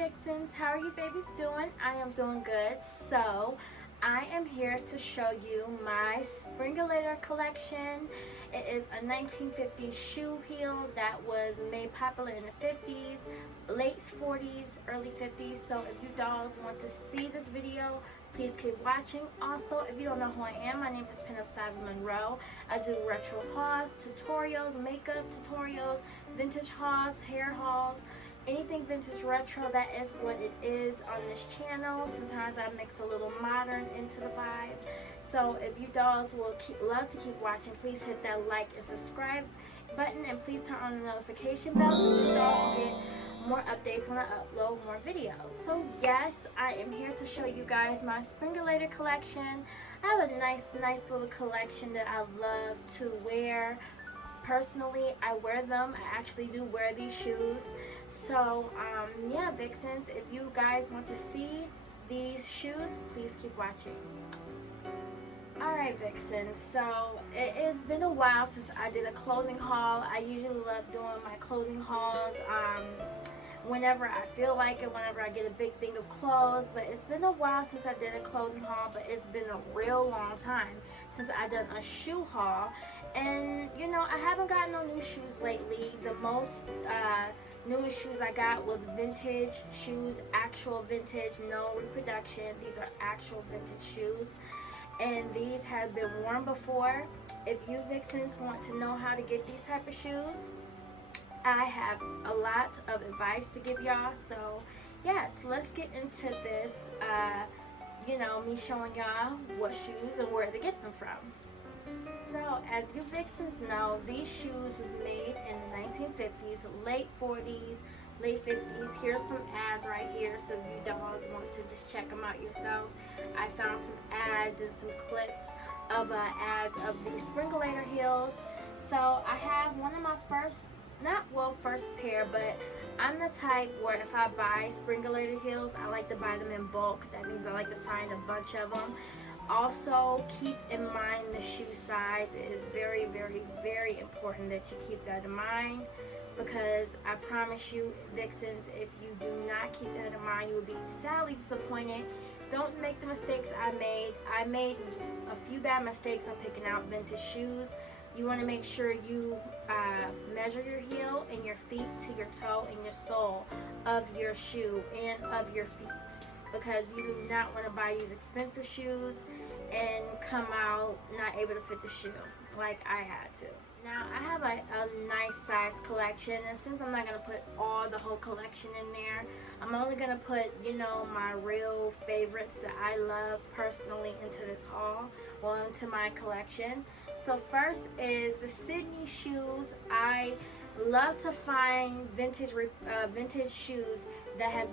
Vixens, how are you babies doing? I am doing good. So I am here to show you my Spring-O-Lator collection. It is a 1950s shoe heel that was made popular in the 50s, late 40s, early 50s. So if you dolls want to see this video, please keep watching. Also, if you don't know who I am, my name is Pinup Monroe. I do retro hauls, tutorials, makeup tutorials, vintage hauls, hair hauls, anything vintage retro. That is what it is on this channel. Sometimes I mix a little modern into the vibe. So if you dolls will love to keep watching, please hit that like and subscribe button, and please turn on the notification bell so you dolls will get more updates when I upload more videos. So yes, I am here to show you guys my Spring-O-Lator collection. I have a nice little collection that I love to wear. Personally, I wear them. I actually do wear these shoes. So yeah, Vixens, if you guys want to see these shoes, please keep watching. Alright, Vixens, so it has been a while since I did a clothing haul. I usually love doing my clothing hauls whenever I feel like it, whenever I get a big thing of clothes. But it's been a while since I did a clothing haul, but it's been a real long time since I done a shoe haul. And you know, I haven't gotten no new shoes lately. The most newest shoes I got was vintage shoes, actual vintage, no reproduction. These are actual vintage shoes, and these have been worn before. If you Vixens want to know how to get these type of shoes, I have a lot of advice to give y'all. So yes, let's get into this. You know, me showing y'all what shoes and where to get them from. So as you Vixens know, these shoes was made in the 1950s, late 40s, late 50s. Here's some ads right here, so if you dolls want to just check them out yourself. I found some ads and some clips of ads of the Spring-O-Lator heels. So I have one of my first pair, but I'm the type where if I buy Spring-O-Lator heels, I like to buy them in bulk. That means I like to find a bunch of them. Also, keep in mind the shoe size. It is very important that you keep that in mind, because I promise you, Vixens, if you do not keep that in mind, you will be sadly disappointed. Don't make the mistakes I made. I made a few bad mistakes on picking out vintage shoes. You want to make sure you measure your heel and your feet to your toe and your sole of your shoe and of your feet, because you do not want to buy these expensive shoes and come out not able to fit the shoe like I had to. Now I have a nice size collection, and since I'm not going to put all the whole collection in there, I'm only going to put, you know, my real favorites that I love personally into this haul, well, into my collection. So first is the Sydney shoes. I love to find vintage shoes that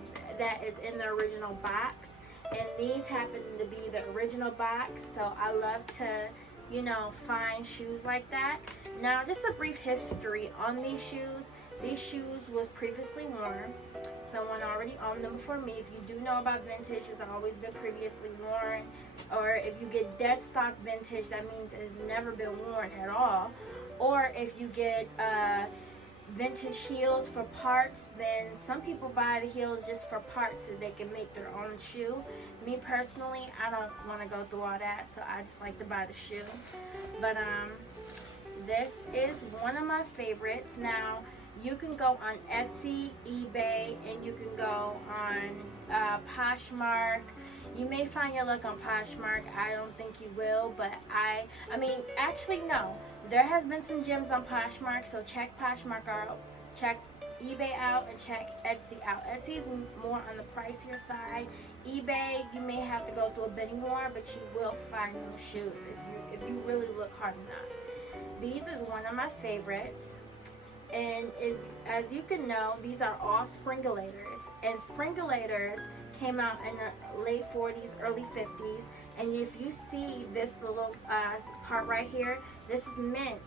is in the original box, and these happen to be the original box. So I love to, you know, find shoes like that. Now, just a brief history on these shoes. These shoes was previously worn. Someone already owned them before me. If you do know about vintage, it's always been previously worn. Or if you get dead stock vintage, that means it's never been worn at all. Or if you get vintage heels for parts, then some people buy the heels just for parts so they can make their own shoe. Me personally, I don't want to go through all that, so I just like to buy the shoe. But this is one of my favorites. Now you can go on Etsy, eBay, and you can go on Poshmark. You may find your luck on Poshmark. I don't think you will, but I mean, actually no. There has been some gems on Poshmark, so check Poshmark out, check eBay out, and check Etsy out. Etsy is more on the pricier side. eBay, you may have to go through a bidding war, but you will find those shoes if you really look hard enough. These is one of my favorites, and as you can know, these are all Spring-O-Lators, and Spring-O-Lators came out in the late 40s, early 50s. And if you see this little part right here, this is meant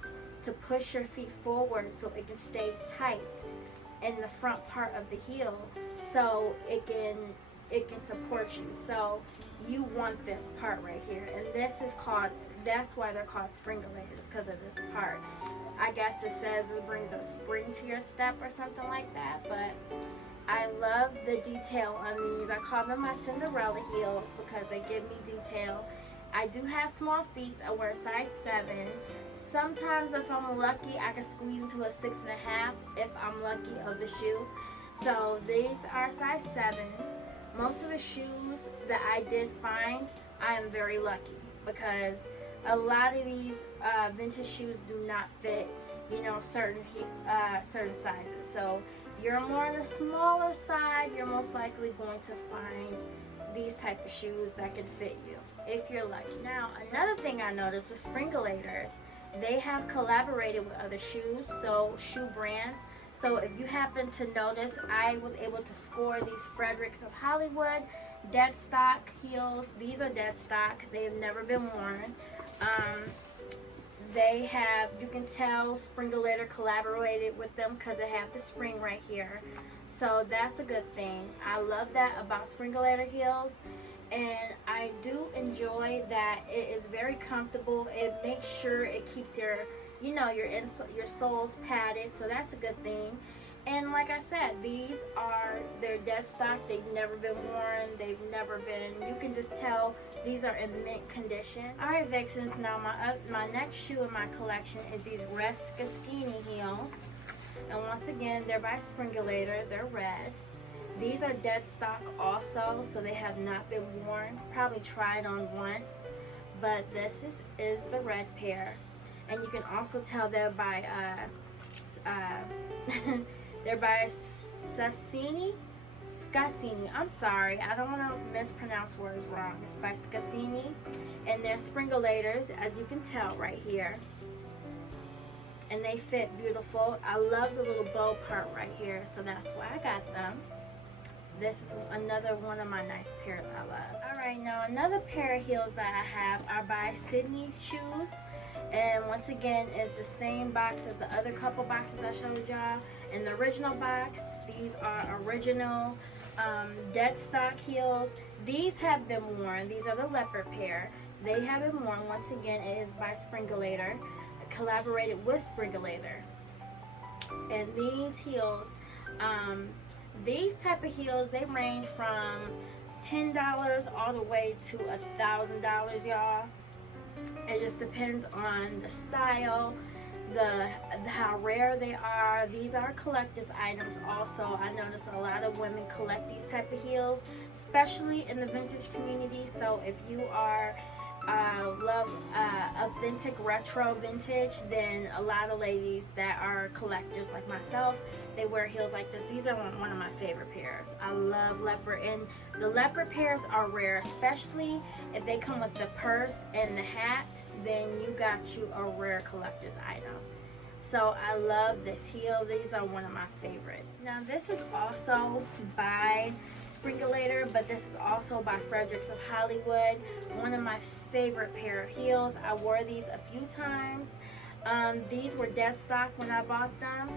to push your feet forward so it can stay tight in the front part of the heel, so it can support you. So you want this part right here, and this is called, that's why they're called Spring-O-Lators, because of this part. I guess it says it brings a spring to your step or something like that, but I love the detail on these. I call them my Cinderella heels because they give me detail. I do have small feet. I wear size 7. Sometimes if I'm lucky, I can squeeze into a 6.5 if I'm lucky of the shoe. So these are size 7. Most of the shoes that I did find, I am very lucky because a lot of these vintage shoes do not fit, you know, certain sizes. So if you're more on the smaller side, you're most likely going to find these type of shoes that can fit you if you're lucky. Now, another thing I noticed was Spring-O-Lators. They have collaborated with other shoes, so shoe brands. So if you happen to notice, I was able to score these Fredericks of Hollywood dead stock heels. These are dead stock. They've never been worn. They have, you can tell Spring-O-Lator collaborated with them because they have the spring right here. So that's a good thing. I love that about Spring-O-Lator heels. And I do enjoy that it is very comfortable. It makes sure it keeps your, you know, your soles padded, so that's a good thing. And like I said, they're dead stock. They've never been worn. They've never been, you can just tell these are in mint condition. Alright, Vixens, now my next shoe in my collection is these red Cassini heels. And once again, they're by Spring-O-Lator. They're red. These are dead stock also, so they have not been worn. Probably tried on once, but this is the red pair. And you can also tell they're by they're by Cassini. I'm sorry, I don't want to mispronounce words wrong. It's by Cassini, and they're Spring-O-Lators, as you can tell right here. And they fit beautiful. I love the little bow part right here, so that's why I got them. This is another one of my nice pairs I love. Alright, now another pair of heels that I have are by Sydney's Shoes. And once again, it's the same box as the other couple boxes I showed y'all. In the original box, these are original dead stock heels. These have been worn. These are the leopard pair. They have been worn. Once again, it is by Spring-O-Lator. Collaborated with Spring-O-Lator. And these heels, these type of heels, they range from $10 all the way to $1,000, y'all. It just depends on the style, how rare they are. These are collector's items also. I notice a lot of women collect these type of heels, especially in the vintage community. So if you are love authentic retro vintage, then a lot of ladies that are collectors like myself, they wear heels like this. These are one of my favorite pairs. I love leopard, and the leopard pairs are rare, especially if they come with the purse and the hat. Then you got you a rare collector's item. So I love this heel. These are one of my favorites. Now this is also by Spring-O-Lator, but this is also by Fredericks of Hollywood. One of my favorite pair of heels. I wore these a few times. These were dead stock when I bought them.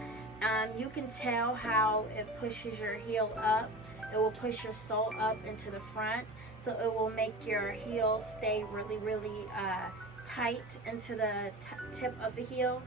You can tell how it pushes your heel up. It will push your sole up into the front, so it will make your heel stay really, really tight into the tip of the heel.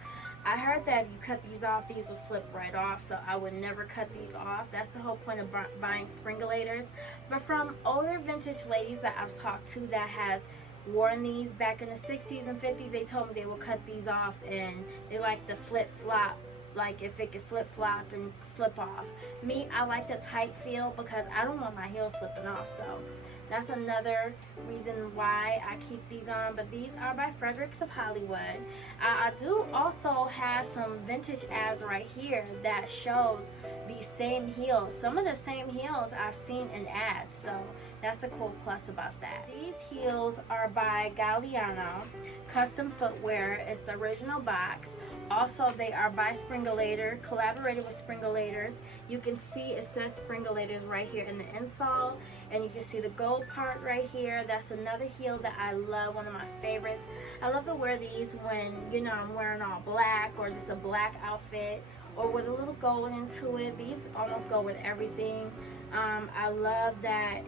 I heard that if you cut these off, these will slip right off, so I would never cut these off. That's the whole point of buying Spring-O-Lators. But from older vintage ladies that I've talked to that has worn these back in the 60s and 50s, they told me they will cut these off, and they like the flip-flop, like if it could flip-flop and slip off. Me, I like the tight feel because I don't want my heel slipping off, so that's another reason why I keep these on. But these are by Fredericks of Hollywood. I do also have some vintage ads right here that shows these same heels. Some of the same heels I've seen in ads, so that's a cool plus about that. These heels are by Galliano Custom Footwear. It's the original box. Also, they are by Spring-O-Lator, collaborated with Spring-O-Lators. You can see it says Spring-O-Lators right here in the insole, and you can see the gold part right here. That's another heel that I love, one of my favorites. I love to wear these when, you know, I'm wearing all black or just a black outfit or with a little gold into it. These almost go with everything. I love that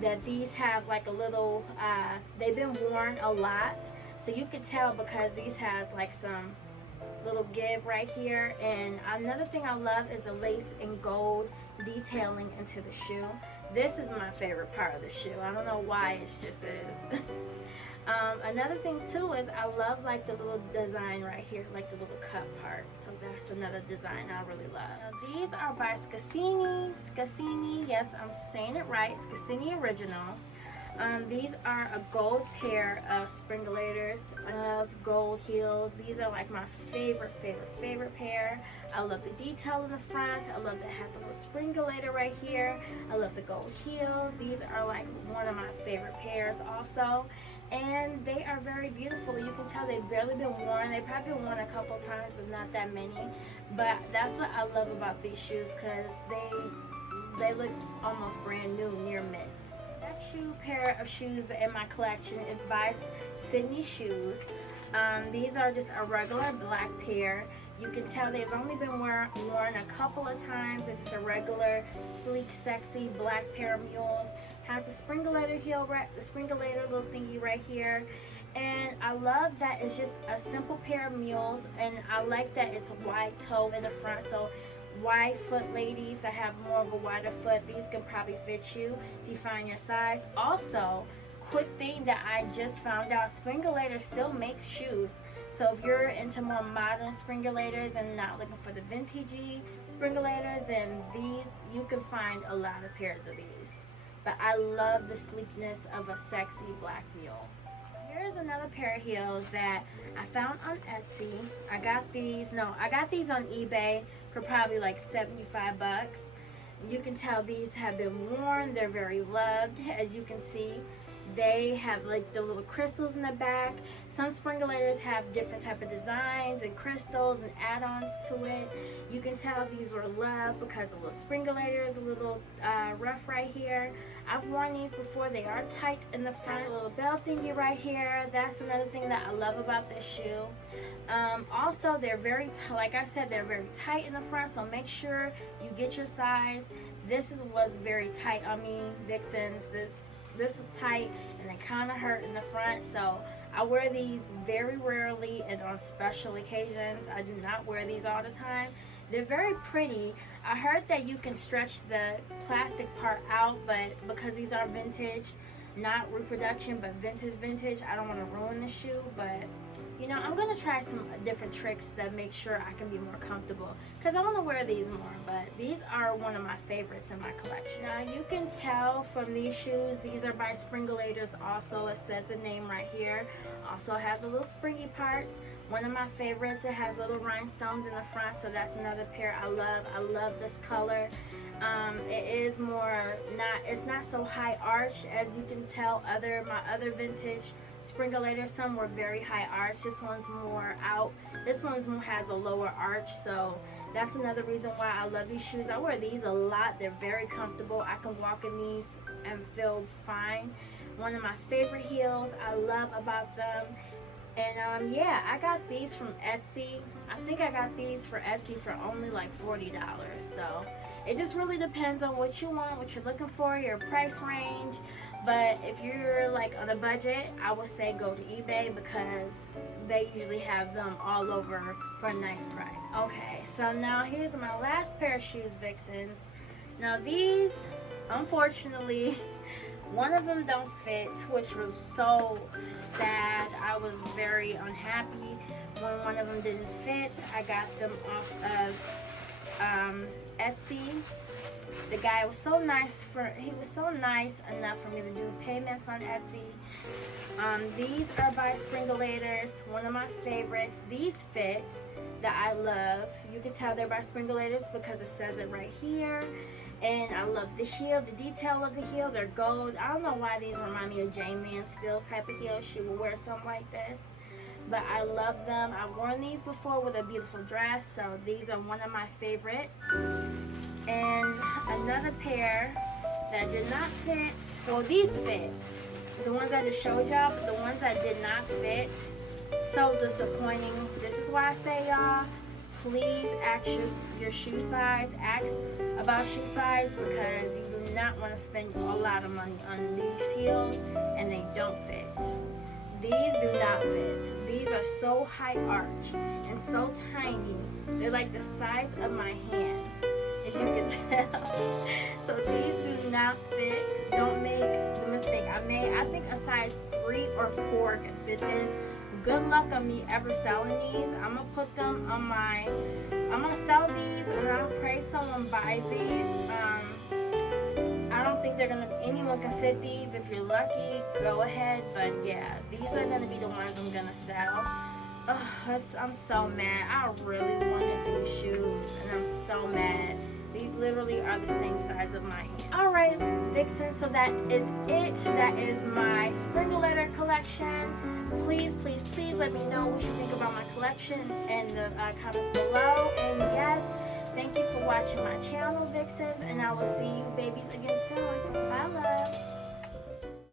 that these have like a little, they've been worn a lot. So you can tell because these has like some little give right here. And another thing I love is the lace and gold detailing into the shoe. This is my favorite part of the shoe. I don't know why, it just is. Another thing too is I love like the little design right here, like the little cup part. So that's another design I really love. Now, these are by Cassini, yes, I'm saying it right, Cassini Originals. These are a gold pair of Spring-O-Lators of gold heels. These are like my favorite pair. I love the detail in the front. I love that it has a little Spring-O-Lator right here. I love the gold heel. These are like one of my favorite pairs also. And they are very beautiful. You can tell they've barely been worn. They've probably been worn a couple times, but not that many. But that's what I love about these shoes, because they look almost brand new, near mint. Next pair of shoes in my collection is by Sydney Shoes. These are just a regular black pair. You can tell they've only been worn a couple of times. They're just a regular, sleek, sexy black pair of mules. Has the Spring-O-Lator heel, the Spring-O-Lator little thingy right here. And I love that it's just a simple pair of mules, and I like that it's a wide toe in the front. So wide foot ladies that have more of a wider foot, these can probably fit you if you find your size. Also, quick thing that I just found out, Spring-O-Lator still makes shoes. So if you're into more modern Spring-O-Lators and not looking for the vintagey Spring-O-Lators, then these, you can find a lot of pairs of these. But I love the sleekness of a sexy black mule. Here's another pair of heels that I found on Etsy. I got these on eBay for probably like 75 bucks. You can tell these have been worn. They're very loved. As you can see, they have like the little crystals in the back. Some Spring-O-Lators have different type of designs and crystals and add-ons to it. You can tell these were loved because the little Spring-O-Lator is a little rough right here. I've worn these before. They are tight in the front. A little bell thingy right here. That's another thing that I love about this shoe. Also, they're very, like I said, they're very tight in the front, so make sure you get your size. This was very tight on me, Vixens. This is tight, and they kind of hurt in the front, so I wear these very rarely and on special occasions. I do not wear these all the time. They're very pretty. I heard that you can stretch the plastic part out, but because these are vintage, not reproduction, but vintage, I don't want to ruin the shoe, but you know, I'm going to try some different tricks that make sure I can be more comfortable, because I want to wear these more. But these are one of my favorites in my collection. Now you can tell from these shoes, these are by Spring-O-Lators also. It says the name right here. Also has a little springy parts. One of my favorites, it has little rhinestones in the front, so that's another pair I love. I love this color. It is more it's not so high arch as you can tell my other vintage Spring-O-Lators. Some were very high arch. This one's more out. This one's more has a lower arch, so that's another reason why I love these shoes. I wear these a lot. They're very comfortable. I can walk in these and feel fine. One of my favorite heels I love about them. And yeah, I got these from Etsy. I think I got these for Etsy for only like $40. So it just really depends on what you want, what you're looking for, your price range. But if you're like on a budget, I would say go to eBay, because they usually have them all over for a nice price. Okay, so now here's my last pair of shoes, Vixens. Now these, unfortunately, one of them don't fit, which was so sad. I was very unhappy when one of them didn't fit. I got them off of Etsy. The guy was so nice enough for me to do payments on Etsy. These are by Spring-O-Lators, one of my favorites. These fit that I love. You can tell they're by Spring-O-Lators because it says it right here. And I love the heel, the detail of the heel. They're gold. I don't know why these remind me of Jane Mansfield type of heel. She will wear something like this. But I love them. I've worn these before with a beautiful dress, so these are one of my favorites. And another pair that did not fit, well, these fit. The ones I just showed y'all, but the ones that did not fit, so disappointing. This is why I say, y'all, please ask your shoe size. Ask about shoe size, because you do not want to spend a lot of money on these heels and they don't fit. These do not fit. These are so high arch and so tiny. They're like the size of my hands, as you can tell. So these do not fit. Don't make the mistake I made. I think a size 3 or 4 can fit this. Good luck on me ever selling these. I'm gonna put them on my, I'm gonna sell these and I'll pray someone buys these. I don't think they're gonna, anyone can fit these. If you're lucky, go ahead. But yeah, these are gonna be the ones I'm gonna sell. I'm so mad. I really wanted these shoes and I'm so mad. These literally are the same size of my hand. Alright, Vixen, so that is it. That is my Spring-O-Lator collection. Please, please, please let me know what you think about my collection in the comments below. And yes, thank you for watching my channel, Vixens, and I will see you babies again soon. Bye, love.